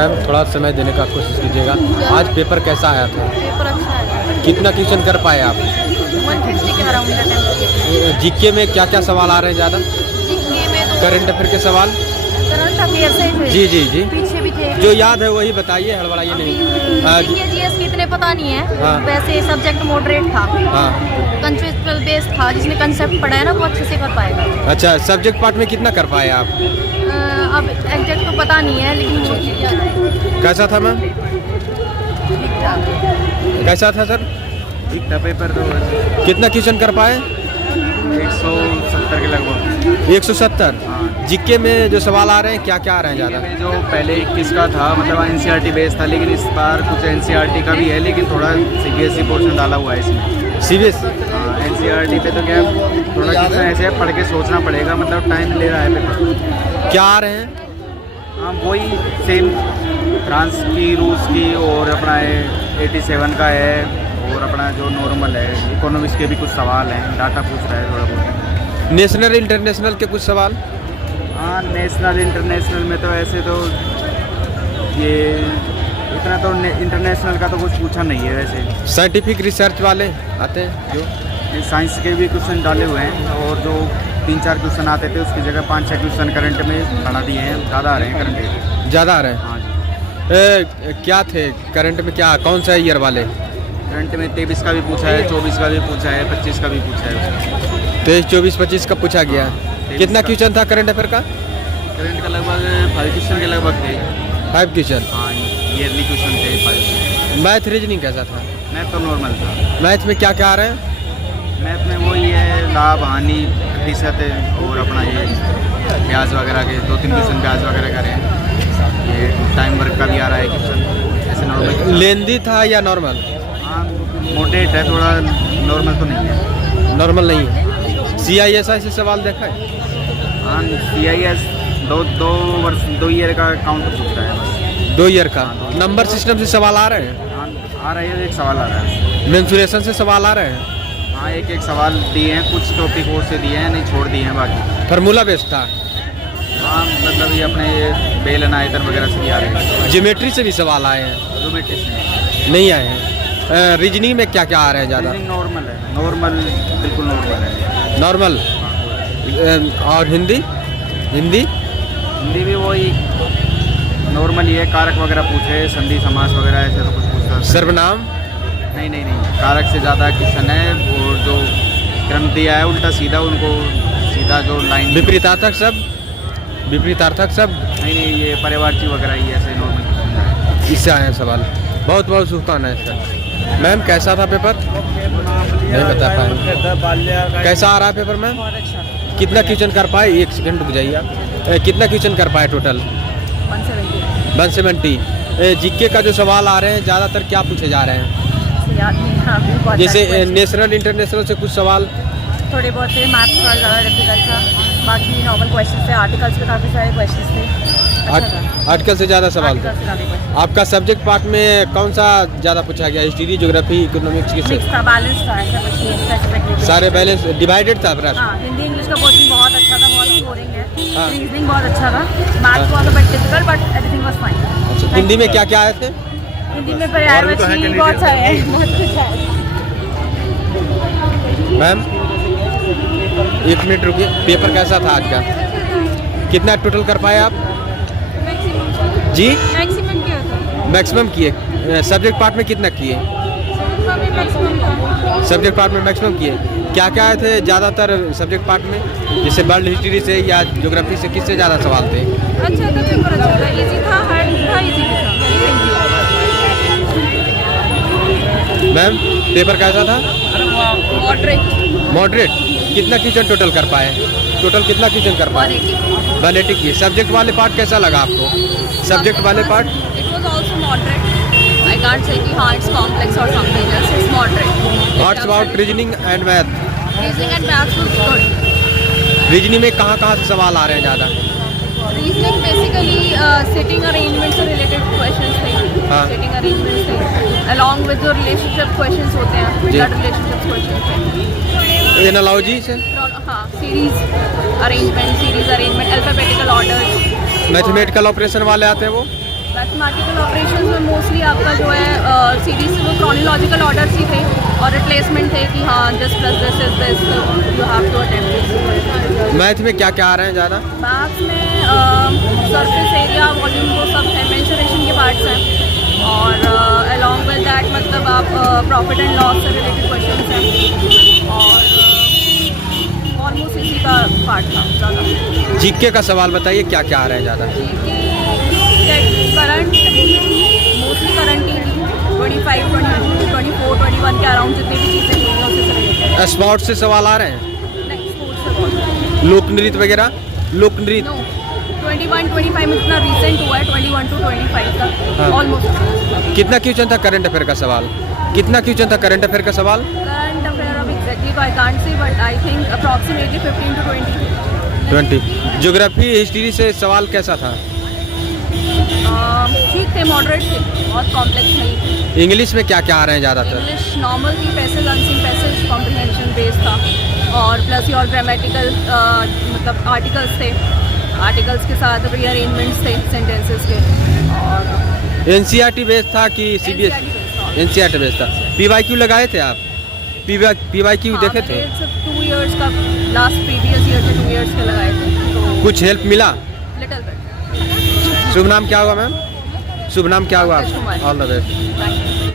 Ma'am थोड़ा समय देने का कोशिश कीजिएगा। आज पेपर कैसा आया था? पेपर अच्छा है। कितना क्वेश्चन कर पाए आप? 150 के अराउंड अटेम्प्ट। जीके में क्या क्या सवाल आ रहे हैं ज़्यादा? जीके में तो करंट अफेयर के सवाल? करंट अफेयर से थे। जी जी जी, पीछे भी थे। जो याद है वही बताइए, हड़बड़ाइए नहीं। जीके जीएस के इतने पता नहीं है। हाँ। वैसे सब्जेक्ट मॉडरेट था। हाँ कंसेप्चुअल बेस था, जिसने कंसेप्ट पढ़ा है ना वो अच्छे से कर पाएगा। अच्छा, सब्जेक्ट पार्ट में कितना कर पाए आप? अब एग्जैक्ट तो पता नहीं है, लेकिन वो चीज़ याद है। कैसा था मैम? कैसा था सर? ठीक था पेपर तो। कितना क्वेश्चन कर पाए? 170 के लगभग। 170। जीके में जो सवाल आ रहे हैं क्या क्या आ रहे हैं ज़्यादा? में जो पहले 21 का था, मतलब एनसीईआरटी बेस था, लेकिन इस बार कुछ एनसीईआरटी का भी है, लेकिन थोड़ा सीबीएसई पोर्शन डाला हुआ है इसमें। सीबीएस एनसीईआरटी पे तो क्या थोड़ा क्वेश्चन ऐसे है, पढ़ के सोचना पड़ेगा, मतलब टाइम ले रहा है पेपर। क्या आ रहे हैं? हाँ वही सेम, फ्रांस की, रूस की, और अपना 87 का है, और अपना जो नॉर्मल है इकोनॉमिक्स के भी कुछ सवाल हैं, डाटा पूछ रहा है थोड़ा बहुत। नेशनल इंटरनेशनल के कुछ सवाल? हाँ नेशनल इंटरनेशनल में तो ऐसे तो ये इतना तो इंटरनेशनल का तो कुछ पूछा नहीं है वैसे। साइंटिफिक रिसर्च वाले आते हैं जो? साइंस के भी क्वेश्चन डाले हुए हैं, और जो 3-4 क्वेश्चन आते थे उसकी जगह 5-6 क्वेश्चन करंट में बढ़ा दिए हैं, ज़्यादा आ रहे हैं करंट। ज़्यादा आ रहे हैं? हाँ जी। क्या थे करंट में, क्या कौन सा ईयर वाले? करंट में 23 का भी पूछा है, 24 का भी पूछा है, 25 का भी पूछा है। 23, 24, 25 का पूछा गया है। कितना क्वेश्चन था करंट अफेयर का? करंट का लगभग 5 क्वेश्चन के लगभग थे। 5 क्वेश्चन। हाँ ईयरली क्वेश्चन थे 5। मैथ रीजनिंग कैसा था? मैथ तो नॉर्मल था। मैथ में क्या क्या आ रहे हैं? मैथ में वही है, लाभ हानि प्रतिशत है, और अपना ये ब्याज वगैरह के 2-3 क्वेश्चन ब्याज वगैरह का रहे हैं। ये टाइम वर्क का भी आ रहा है क्वेश्चन, ऐसे नॉर्मल। लेंदी था या नॉर्मल? हाँ मोटेट है थोड़ा, नॉर्मल तो नहीं है। नॉर्मल नहीं है। CISI से सवाल देखा है? हाँ CIS 2 ईयर का काउंट पूछ रहा है बस। 2 ईयर का। नंबर सिस्टम से सवाल आ रहे हैं? हाँ आ रहा है, एक सवाल आ रहा है। मेंसुरेशन से सवाल आ रहे हैं? हाँ एक सवाल दिए हैं, कुछ टॉपिक और से दिए हैं, नहीं छोड़ दिए हैं बाकी। फार्मूला बेस्ड था? हाँ मतलब ये अपने बेलन आयतन वगैरह से भी आ रहे हैं। ज्योमेट्री से भी सवाल आए हैं? ज्योमेट्री नहीं आए हैं। रीजनिंग में क्या क्या आ रहे हैं ज़्यादा? नॉर्मल है, नॉर्मल बिल्कुल नॉर्मल है। नॉर्मल। और हिंदी? हिंदी हिंदी भी वही नॉर्मल ही है, कारक वगैरह पूछे, संधि समास वगैरह ऐसे तो कुछ पूछता है। सर्वनाम? नहीं, कारक से ज़्यादा क्वेश्चन है, और जो क्रम दिया है उल्टा सीधा, उनको सीधा जो लाइन। विपरीतार्थक शब्द? विपरीतार्थक शब्द? नहीं ये परिवारची वगैरह ही ऐसे नॉर्मल। इससे आए हैं सवाल। बहुत बहुत शुभकामनाएं सर। मैम कैसा था पेपर? नहीं बता पाए। कैसा आ रहा है पेपर मैम? कितना क्वेश्चन कर पाए? 1 सेकंड रुक जाइए आप। कितना क्वेश्चन कर पाए टोटल? 170। जीके का जो सवाल आ रहे हैं ज़्यादातर क्या पूछे जा रहे हैं? जैसे नेशनल इंटरनेशनल से कुछ सवाल? थोड़े बहुत थे, मैथ्स का ज़्यादा डिफिकल्ट था, बाकी नॉर्मल क्वेश्चन थे, आर्टिकल्स पे काफ़ी सारे क्वेश्चन थे। आर्टिकल से ज़्यादा सवाल थे। आपका सब्जेक्ट पार्ट में कौन सा ज़्यादा पूछा गया? History, geography, economics? किससे? बैलेंस था, ऐसा कुछ नहीं स्पेसिफिक। सारे बैलेंस डिवाइडेड था प्रश्न? हाँ हिंदी इंग्लिश का पोर्शन बहुत अच्छा था, बहुत स्कोरिंग है। हाँ। रीजनिंग बहुत अच्छा था। Maths was a bit difficult but everything was fine. अच्छा, हिंदी में क्या क्या आए थे? हिंदी में पर्यायवाची बहुत सारे हैं, बहुत कुछ है। मैम 1 मिनट रुकिए। पेपर कैसा था आज का? कितना टोटल कर पाए आप? जी मैक्सिमम क्या था? मैक्सिमम किए। सब्जेक्ट पार्ट में कितना किए? सब्जेक्ट पार्ट में मैक्सिमम किए। क्या क्या आए थे ज़्यादातर सब्जेक्ट पार्ट में? जैसे वर्ल्ड हिस्ट्री से या ज्योग्राफी से किससे ज़्यादा सवाल थे? अच्छा था पेपर, अच्छा था, इजी था, हार्ड था, इजी भी था। मैम पेपर कैसा था? मॉडरेट। कितना क्वेश्चन टोटल कर पाए? टोटल कितना क्वेश्चन कर पाए? 180 किए। सब्जेक्ट वाले पार्ट कैसा लगा आपको? सब्जेक्ट वाले part? It was also moderate. I can't say कि हाँ it's complex or something else. It's moderate. What's about reasoning and math? Reasoning and math was good. Reasoning में कहाँ से सवाल आ रहे हैं ज़्यादा? Reasoning basically sitting arrangements से related questions थे. हाँ. Sitting arrangements थे. Along with जो relationship questions होते हैं. जी. Blood relationships questions थे. एनालॉजी से? हाँ. Series arrangement, alphabetical orders. Mathematical operation वाले आते हैं वो? मैथमेटिकल ऑपरेशंस में मोस्टली आपका जो है सीरीज वो क्रोनोलॉजिकल ऑर्डर्स ही थे और रिप्लेसमेंट थे कि हाँ this plus this is this you have to attempt. Math में क्या क्या आ रहे हैं ज़्यादा? मैथ्स में सरफेस एरिया वॉल्यूम वो सब है, मेंसुरेशन के पार्ट्स हैं और अलॉन्ग विद दैट मतलब आप प्रॉफिट एंड लॉस से रिलेटेड क्वेश्चंस हैं और ऑलमोस्ट इसी का पार्ट था ज़्यादा। जीके का सवाल बताइए क्या क्या आ रहे हैं ज़्यादा? करंट मोस्टली करंट ही 25, 22, 24, 21 के अराउंड जितनी भी चीज़ें हुई हैं उससे रिलेटेड। स्पोर्ट्स से सवाल आ रहे हैं? नहीं स्पोर्ट्स से बहुत लोक नृत्य वगैरह? लोक नृत्य नो 21, 25 में इतना रिसेंट हुआ है 21 to 25 तक हाँ। ऑलमोस्ट। कितना क्वेश्चन था करंट अफेयर का सवाल? कितना क्वेश्चन था करंट अफेयर का सवाल? करंट अफेयर अब एग्जैक्टली तो I can't see but I think approximately 15 to 20। 20। Geography history से सवाल कैसा था? ठीक थे, मॉडरेट थे, बहुत कॉम्प्लेक्स नहीं थे। इंग्लिश में क्या क्या आ रहे हैं ज़्यादातर? इंग्लिश नॉर्मल थी, passage unseen passage comprehension based था और प्लस योर ग्रामेटिकल मतलब आर्टिकल्स थे, आर्टिकल्स के साथ रीअरेंजमेंट्स थे सेंटेंसेस के और एनसीईआरटी बेस्ड था कि सीबीएस? एनसीईआरटी बेस्ड था। पीवाईक्यू लगाए थे आप? पीवाईक्यू देखे थे? 2 इयर्स का लास्ट प्रीवियस ईयर से 2 इयर्स के लगाए थे तो कुछ हेल्प मिला? Little bit. शुभ नाम क्या हुआ मैम? शुभ नाम क्या हुआ? Pankaj Kumar. All the best. Thank you.